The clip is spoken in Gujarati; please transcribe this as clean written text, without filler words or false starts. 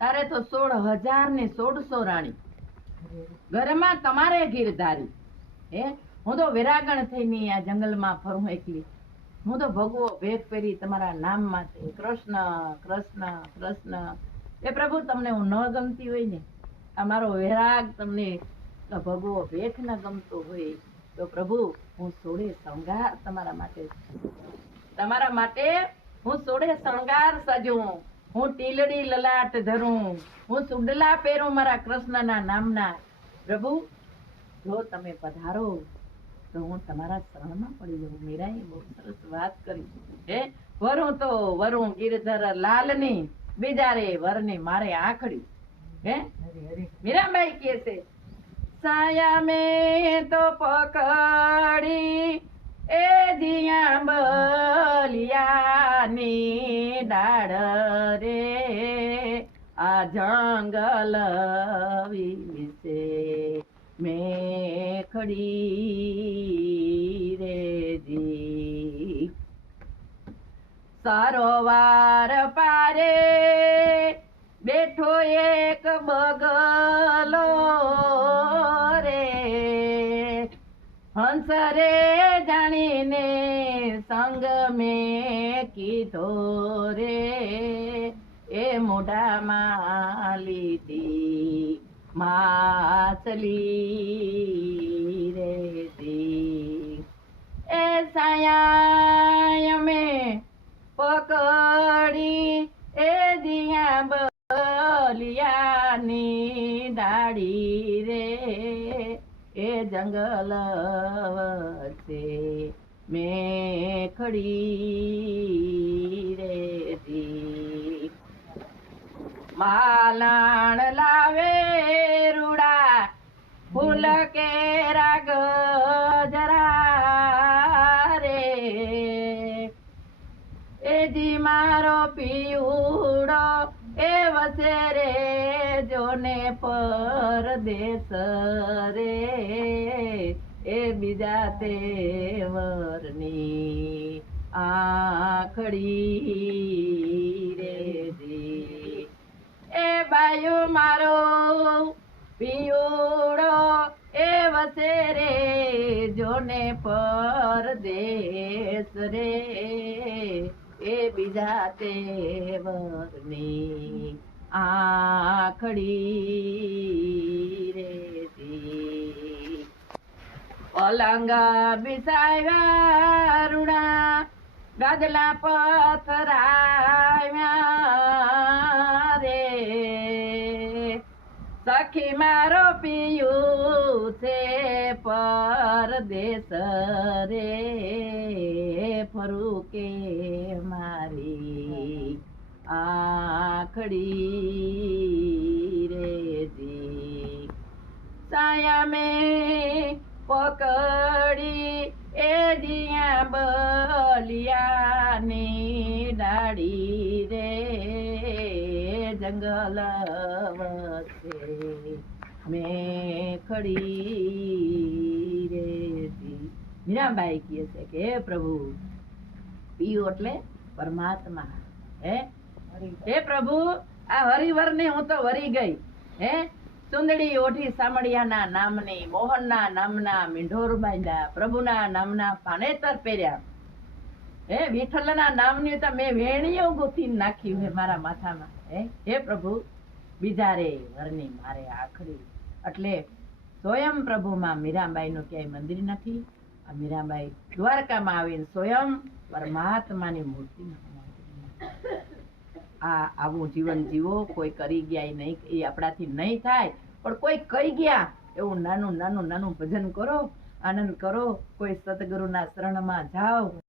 તારે તો 16,000 ને 1600 રાણી, ઘરમાં તમારે ગીરધારી. હે હું તો વિરાગણ થઈને આ જંગલમાં ફરું એકલી. હું તો ભગવો ભેગ પહેરી તમારા નામ માટે કૃષ્ણ કૃષ્ણ કૃષ્ણ. એ પ્રભુ તમને હું ન ગમતી હોય ને, આ મારો વિરાગ તમને ભગવો ભેખ ન ગમતો હોય તો પ્રભુ હું 16 શણગાર તમારા માટે હું 16 શણગાર સજું. હું ટીલડી લલાટ ધરું, હું સુડલા પહેરું મારા કૃષ્ણના નામના. પ્રભુ જો તમે પધારો તો હું તમારા શરણમાં પડી જાઉં. મીરાએ બહુ સરસ વાત કરી. હે વરું તો વરું ગિરધર લાલની, બીજા રે વરને મારે આંખડી. હે મીરાબાઈ કહે છે, સાયા મેં તો પકડી એ દિયા બલિયાની ડાળ રે, આ જંગલ વિશે મેખડી રે જી. સરોવર પારે બેઠો એક બગલો રે, હંસ રે જાણીને સંગ મેં કીધો રે, એ મોઢામાં લીધી માછલી રે જી. એ સાયા મેં પકડી એ દિયા બલિયાની ડાળી રે, એ જંગલ વચ્ચે મેખડી રે જી. માલણ લાવે રૂડા ફૂલ કેરા ગજરા રે, એ જી મારો પિયુડો એ વસે રે જોને પરદેશ રે, એ બીજા તેવરની આંખડી રે જી. એ બાયુ મારો પિયુડો એ વસે રે જોને પરદેશ રે, એ બીજા તેવરની આંખડી રે જી. પલંગ બિસાવ્યા રૂડા ગાદલા પથરાવ્યા રે, સખી મારો પિયું છે પરદેશ રે, ફરું કે મારી આંખડી રે જી. સાયા મેં પકડી એ દિયા બલિયાની ડાળી રે, જંગલ વચ્ચે મેખડી રે જી. મીરાબાઈ કહે છે કે હે પ્રભુ, પીયું એટલે પરમાત્મા. હે પ્રભુ, આ હરિવર ને હું તો વરી ગઈ. હે સુંદડી ઓઢી સામળિયાના નામની, મોહનના નામના મીંઢોર બાંધ્યા, પ્રભુના નામના પાનેતર પહેર્યા. હે વિઠ્ઠલના નામની તો મેં વેણીઓ ગૂંથી નાખ્યું હે મારા માથામાં. હે પ્રભુ, બીજા રે વરની મારે આખડી. એટલે સ્વયં પ્રભુમાં મીરાબાઈનું ક્યાંય મંદિર નથી. આ મીરાબાઈ દ્વારકામાં આવીને સ્વયં પરમાત્માની મૂર્તિમાં આવું જીવન જીવો. કોઈ કરી ગયા નહીં, એ આપણાથી નહીં થાય, પણ કોઈ કહી ગયા એવું નાનું નાનું નાનું ભજન કરો, આનંદ કરો. કોઈ સતગુરુના શરણમાં જાઓ.